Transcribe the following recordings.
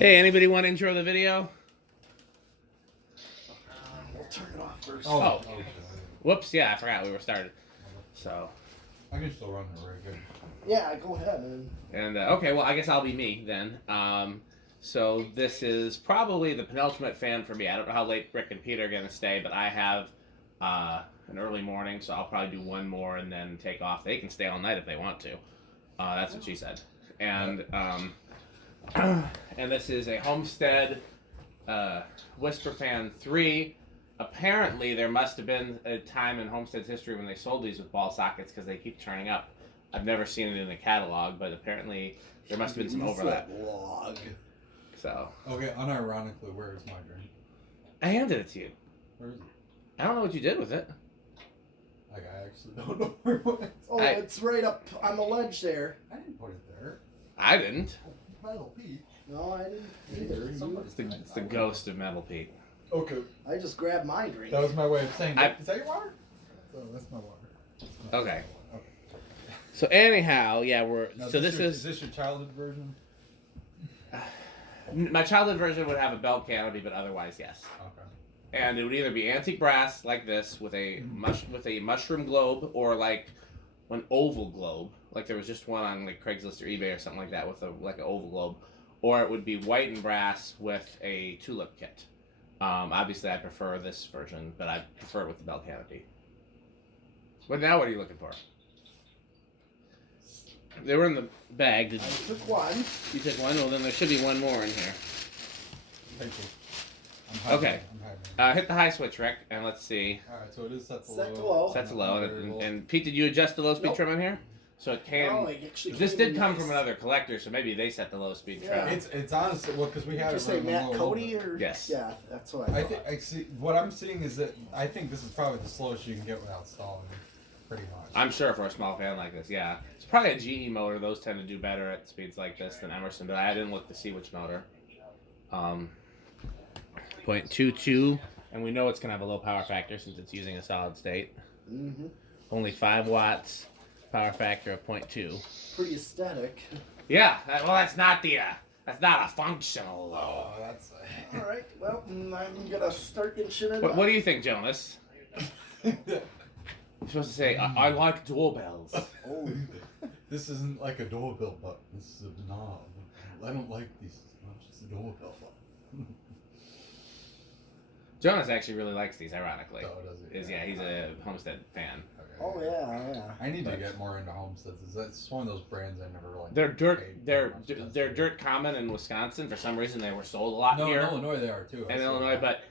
Hey, anybody want to intro the video? We'll turn it off first. Oh. Whoops, yeah, I forgot we were started. So. I can still run it very good. Yeah, go ahead. And okay, well, I guess I'll be me then. So this is probably the penultimate fan for me. I don't know how late Rick and Peter are going to stay, but I have an early morning, so I'll probably do one more and then take off. They can stay all night if they want to. That's what she said. And and this is a Homestead Whisperfan 3. Apparently, there must have been a time in Homestead's history when they sold these with ball sockets because they keep turning up. I've never seen it in the catalog, but apparently there must have been some overlap. Log. So. Okay, unironically, where is my drink? I handed it to you. Where is it? I don't know what you did with it. Like, I actually don't know where it went. Oh, it's right up on the ledge there. I didn't put it there. I didn't. Metal Pete. No, I didn't either. It's the ghost of Metal Pete. Okay. I just grabbed my drink. That was my way of saying I- is that your water? Oh, that's my water. Okay. So anyhow, yeah, Now, so is this this your childhood version? my childhood version would have a bell canopy, but otherwise, yes. Okay. And it would either be antique brass like this with a mushroom globe, or like an oval globe. Like there was just one on like Craigslist or eBay or something like that with an oval globe, or it would be white and brass with a tulip kit. Obviously, I prefer this version, but I prefer it with the bell canopy. But now, what are you looking for? They were in the bag. I took one. You took one? Well, then there should be one more in here. Thank you. I'm hiding. Okay. I'm hiding. Hit the high switch, Rick, and let's see. Alright, so it is set to Set to low. low. Set to low. And Pete, did you adjust the low speed Nope. trim on here? So it can. Oh, it actually This came did come nice. from another collector, so maybe they set the low speed trim. Yeah. It's honestly because we had Did you it say running Matt low a Cody little bit. or? Yes. Yeah, that's what I I thought. think I see. What I'm seeing is that I think this is probably the slowest you can get without stalling, pretty much. I'm sure for a small fan like this, yeah. It's probably a GE motor. Those tend to do better at speeds like this than Emerson, but I didn't look to see which motor. 0.22, and we know it's going to have a low power factor since it's using a solid state. Mm-hmm. Only 5 watts, power factor of 0.2. Pretty aesthetic. Yeah, well, that's not a functional low. Oh, that's. All right. Well, I'm gonna start getting shit in. What do you think, Jonas? You're supposed to say, I like doorbells. Oh. This isn't like a doorbell button. This is a knob. I don't like these as much as a doorbell button. Jonas actually really likes these, ironically. Oh, does he? Yeah, he's a Homestead fan. Okay. Oh yeah. I need to get more into Homesteads. It's one of those brands I never like. They're paid they're very much attention they're to. dirt common in Wisconsin. For some reason, they were sold a lot No, here. in Illinois they are too. I In saw Illinois, that.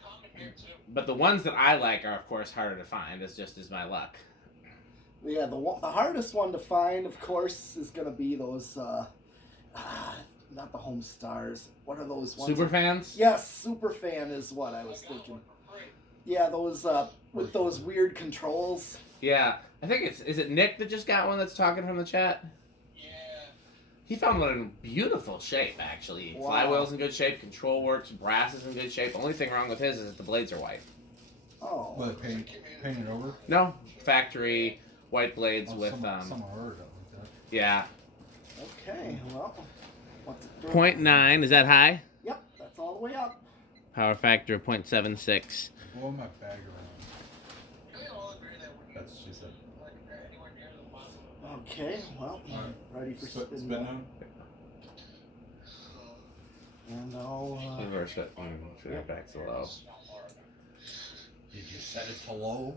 but the ones that I like are, of course, harder to find. It's just as my luck. Yeah, the hardest one to find, of course, is gonna be those. Not the Home Stars. What are those ones? Super fans? Yes, Superfan is what I was thinking. Yeah, those with those weird controls. Yeah, I think is it Nick that just got one that's talking from the chat? Yeah. He found one in beautiful shape, actually. Wow. Flywheel's in good shape, control works, brass is in good shape. Only thing wrong with his is that the blades are white. Oh. What, painted over? No, factory white blades with some are like that. yeah. Okay. Well. What's it doing? 0.9, is that high? Yep, that's all the way up. Power factor of 0.76. Blow my bag around. Can we all agree that we're That's what she said. like anywhere near the bottom? Okay. Well, Alright. ready for Spin spin now. now. And I'll. Reverse it. Should it back to low. Did you set it to low?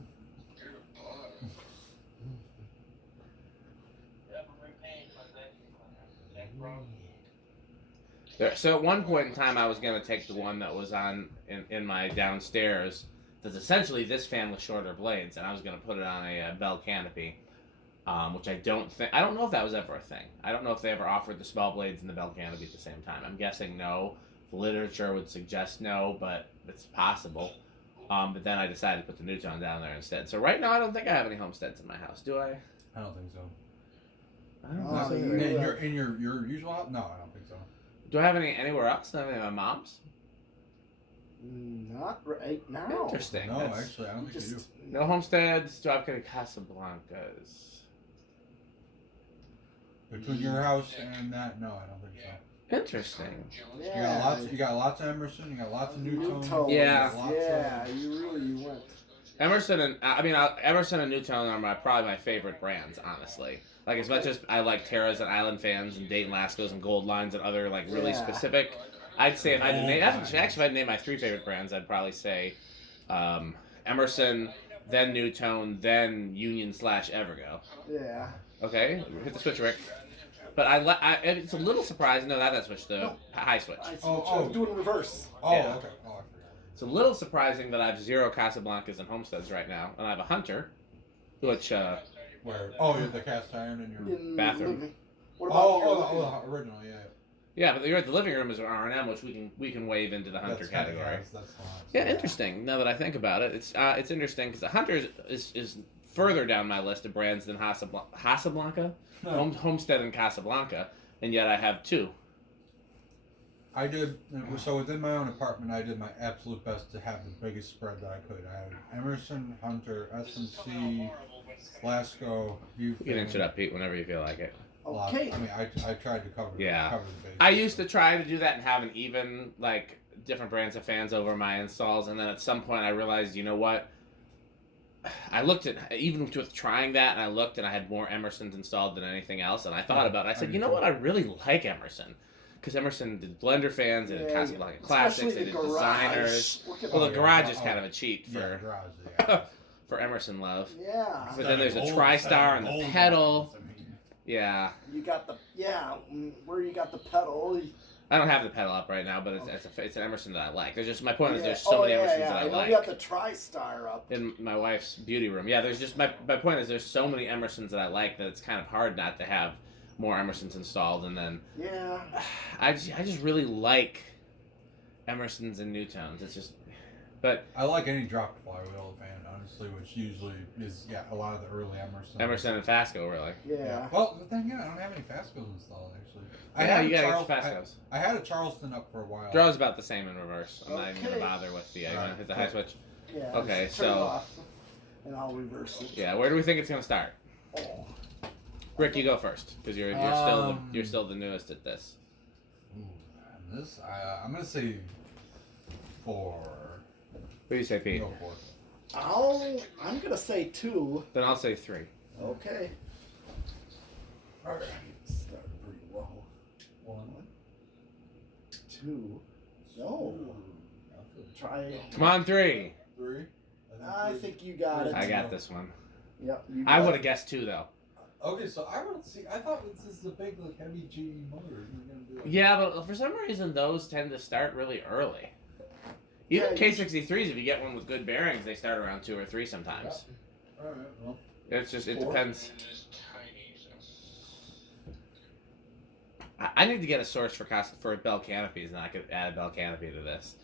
So at one point in time, I was going to take the one that was on in my downstairs. That's essentially this fan with shorter blades, and I was going to put it on a bell canopy, which I don't know if that was ever a thing. I don't know if they ever offered the small blades and the bell canopy at the same time. I'm guessing no. The literature would suggest no, but it's possible. But then I decided to put the Newton down there instead. So right now, I don't think I have any Homesteads in my house. Do I? I don't think so. I don't Oh, think so. you- In your usual house? No, I don't think so. Do I have any anywhere else? Not any of my mom's? Not right now. Interesting. No, That's- actually, I don't think you do. No Homesteads. Do I have any Casablancas? Between your house and that, no, I don't think so. Interesting. Yeah. You got lots of Emerson. You got lots of Newtone. Yeah. Yeah, you went. Emerson and Emerson and Newtone are probably my favorite brands, honestly. Like as much as I like Terras and Island Fans and Dayton Lascos and Gold Lines and other like really specific, I'd say if I had to name my 3 favorite brands, I'd probably say Emerson, then Newtone, then Union/Evergo. Yeah. Okay, hit the switch, Rick. But it's a little surprising. No, that switch, the high switch. I'm doing reverse. Oh, Yeah. okay. Oh, I forgot. It's a little surprising that I have 0 Casablancas and Homesteads right now, and I have a Hunter, which Where? Oh, you have the cast iron in your bathroom. Living. What about your the original, yeah. Yeah, but the living room is an R&M, which we can wave into the Hunter category. That's fine. Yeah, interesting. Now that I think about it, it's interesting because the Hunter is further down my list of brands than Casablanca, Homestead, and Casablanca, and yet I have 2. I did, so within my own apartment, I did my absolute best to have the biggest spread that I could. I had Emerson, Hunter, S&C, Lasco, You can inch it up, Pete, whenever you feel like it. Okay. I mean, I tried to cover the base. I used to try to do that and have an even, like, different brands of fans over my installs, and then at some point I realized, you know what? I looked at, even with trying that, and I looked and I had more Emersons installed than anything else, and I thought about it. I said, you know what? I really like Emerson. Because Emerson did Blender Fans, they did Casablanca Classics, they did Designers. Well, the garage is kind of a cheat for Emerson love. Yeah. But then there's a TriStar and the pedal. Yeah. You got where you got the pedal. I don't have the pedal up right now, but it's an Emerson that I like. There's just my point is there's so many Emersons that I like. You got the TriStar up in my wife's beauty room. Yeah, there's just my point is there's so many Emersons that I like that it's kind of hard not to have more Emersons installed, and then I just really like Emersons and Newtones. It's just, but I like any dropped flywheel fan, honestly, which usually is a lot of the early Emerson and Fasco, really. Yeah. Well, but then again, I don't have any Fascos installed actually. You gotta get Fascos. I had a Charleston up for a while. Draw's about the same in reverse. I'm not even gonna bother with the. You wanna hit the high switch? Yeah. Okay, turn it so. off, and I'll reverse it. Yeah, where do we think it's gonna start? Oh. Rick, you go first because you're still the newest at this. Ooh, this I'm gonna say 4. What do you say, Pete? Go for it. I'm gonna say 2. Then I'll say 3. Okay. All right. Start pretty low. 1, 2. No. Try. Come on, 3. 3. I think you got it. I got this one. Yep. I would have guessed 2 though. Okay, so I thought this is a big, like, heavy GE motor. Yeah, but for some reason those tend to start really early. Even K63s, if you get one with good bearings, they start around 2 or 3 sometimes. Yeah. All right. Well, It depends. I need to get a source for bell canopies, and I could add a bell canopy to this.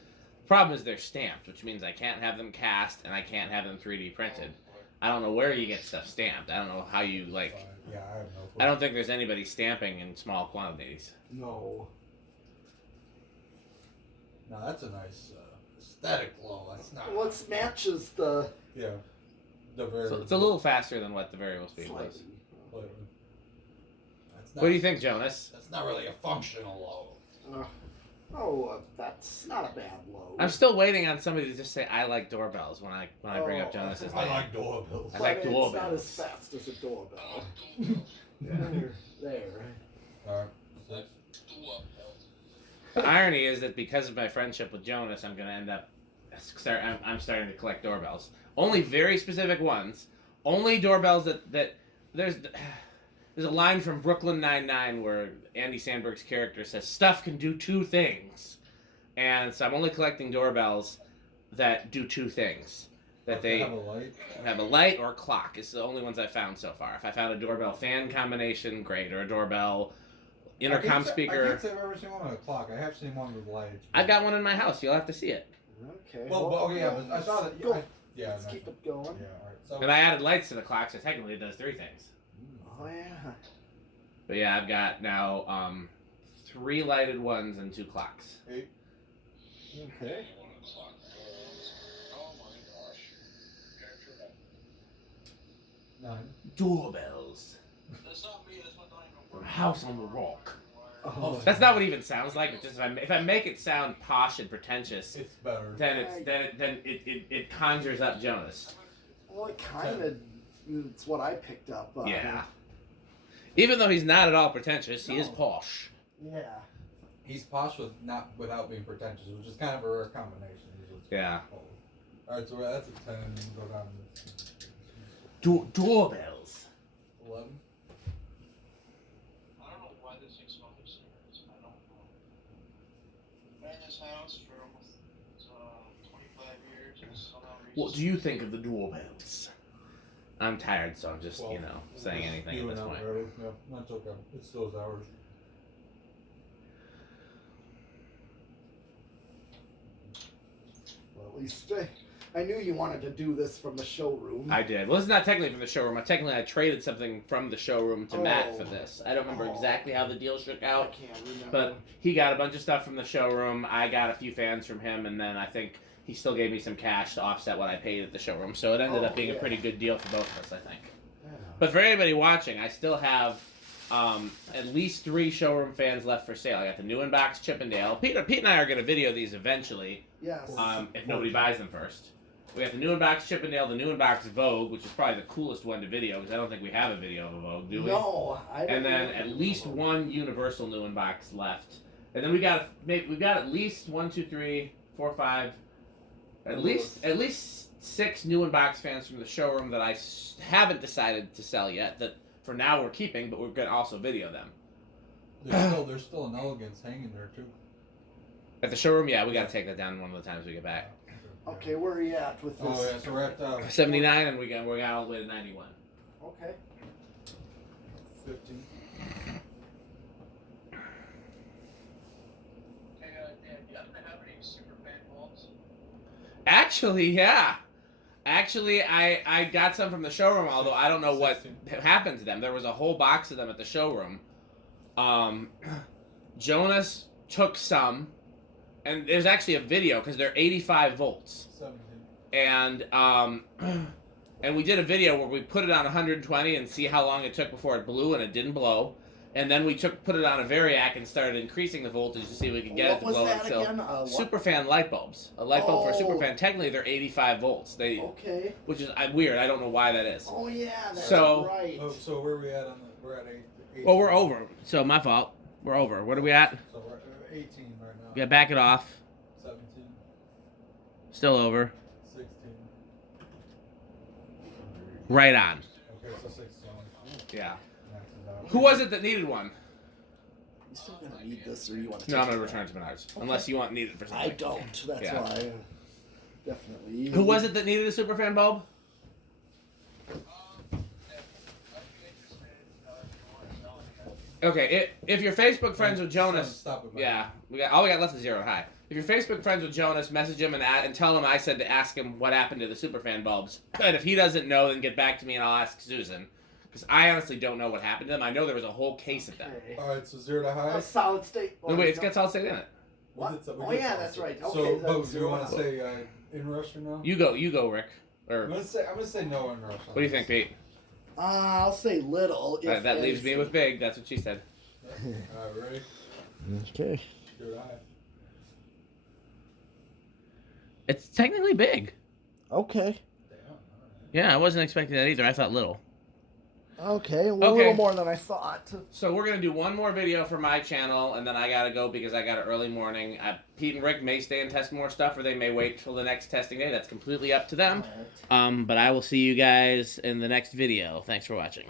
Problem is they're stamped, which means I can't have them cast and I can't have them 3D printed. I don't know where you get stuff stamped. I don't know how you yeah, I have no clue. I don't think there's anybody stamping in small quantities. No. Now that's a nice aesthetic glow. That's not. Well, it matches the. Yeah. The very. So it's a little faster than what the variable speed was. Slightly. What do you think, Jonas? That's not really a functional low. That's not a bad load. I'm still waiting on somebody to just say I like doorbells when I bring up Jonas's name. I like doorbells. I like doorbells. It's not as fast as a doorbell. There. Alright. 6. The irony is that because of my friendship with Jonas, I'm going to end up I'm starting to collect doorbells. Only very specific ones. Only doorbells that there's a line from Brooklyn Nine-Nine where Andy Samberg's character says, stuff can do 2 things. And so I'm only collecting doorbells that do 2 things. That they have a light or a clock. It's the only ones I've found so far. If I found a doorbell fan combination, great. Or a doorbell intercom speaker. I can't say I've ever seen one with a clock. I have seen one with lights. I've got one in my house. You'll have to see it. Okay. But I saw that. Go. Yeah. Let's keep it going. Yeah, alright. So, And I added lights to the clock, so technically it does 3 things. Oh, yeah. But yeah, I've got now 3 lighted ones and 2 clocks. 8. Okay. Oh my gosh. 9. Doorbells. That's not me, that's my dying from House on the Rock. Oh, That's not what it even sounds like. But just if I make it sound posh and pretentious, It's better. then it conjures up Jonas. well, it kind of. It's what I picked up. Yeah. Even though he's not at all pretentious, he is No. posh. Yeah. He's posh without being pretentious, which is kind of a rare combination. Yeah. Alright, so that's a 10. Go down to Doorbells. 11. I don't know why this thing smells like cigarettes. I don't know. Been in this house for almost 25 years, and somehow What do you think of the doorbells? I'm tired, so I'm just, saying anything at this point. Early. Yeah, that's okay. It's those hours. Well, at least I knew you wanted to do this from the showroom. I did. Well, it's not technically from the showroom. I traded something from the showroom to Matt for this. I don't remember exactly how the deal shook I out, can't remember. but he got a bunch of stuff from the showroom. I got a few fans from him, and then I think he still gave me some cash to offset what I paid at the showroom. So it ended up being a pretty good deal for both of us, I think. Yeah. But for anybody watching, I still have at least 3 showroom fans left for sale. I got the new in-box Chippendale. Pete and I are going to video these eventually, Yes. if nobody buys them first. We got the new in-box Chippendale, the new in-box Vogue, which is probably the coolest one to video, because I don't think we have a video of a Vogue, do we? No, I don't. And then at least one Universal new in-box left. And then we've got at least 1, 2, 3, 4, 5, at least 6 new in-box fans from the showroom that I haven't decided to sell yet, that for now we're keeping, but we're going to also video them. There's still an elegance hanging there too. At the showroom, yeah, we got to take that down one of the times we get back. Okay, where are you at with this? Oh yeah, so we're at 79, and we got all the way to 91. Okay. 15. Hey, Dan, do you happen to have any super fan bulbs? Actually, yeah. Actually, I got some from the showroom, although I don't know what happened to them. There was a whole box of them at the showroom. Jonas took some, and there's actually a video because they're 85 volts. 17. And we did a video where we put it on 120 and see how long it took before it blew, and it didn't blow. And then we put it on a variac and started increasing the voltage to see if we could get it to blow. What was that again? Superfan light bulbs. A light bulb for a superfan. Technically, they're 85 volts. Okay. Which is weird. I don't know why that is. Oh yeah, that's So- right. Oh, so where are we at on the? We're at 8. Well, we're over. So my fault. We're over. What are we at? So we're at 18 right now. Yeah, back it off. 17. Still over. 16. Right on. Okay, so 16. Yeah. Maxes out. Who was it that needed one? You still gonna need this, or you want to? No, I'm gonna return it to Menards. Unless you want need it for something. I don't. That's Yeah. why. Definitely. Who was it that needed a superfan bulb? Okay, if you're Facebook friends with Jonas, Stop it, Mike. yeah, we got left is 0 and high. If you're Facebook friends with Jonas, message him and tell him I said to ask him what happened to the superfan bulbs. And if he doesn't know, then get back to me and I'll ask Susan, because I honestly don't know what happened to them. I know there was a whole case of them. Okay. Alright, so 0 to high. A solid state. No, wait, it's got solid state in it. What? We did Oh solid yeah, state. that's right. Okay, So, that's Bo, do you 0 want to to say inrush or no? You go, Rick. Or I'm gonna say no inrush. what do you think, Pete? I'll say little. If That leaves me anything. with big. That's what she said. Alright, ready? Okay. 0 to high. It's technically big. Okay. Damn. Alright. Yeah, I wasn't expecting that either. I thought little. Okay, a Okay. little more than I thought. So we're gonna do one more video for my channel, and then I gotta go because I got an early morning. Pete and Rick may stay and test more stuff, or they may wait till the next testing day. That's completely up to them. Alright. But I will see you guys in the next video. Thanks for watching.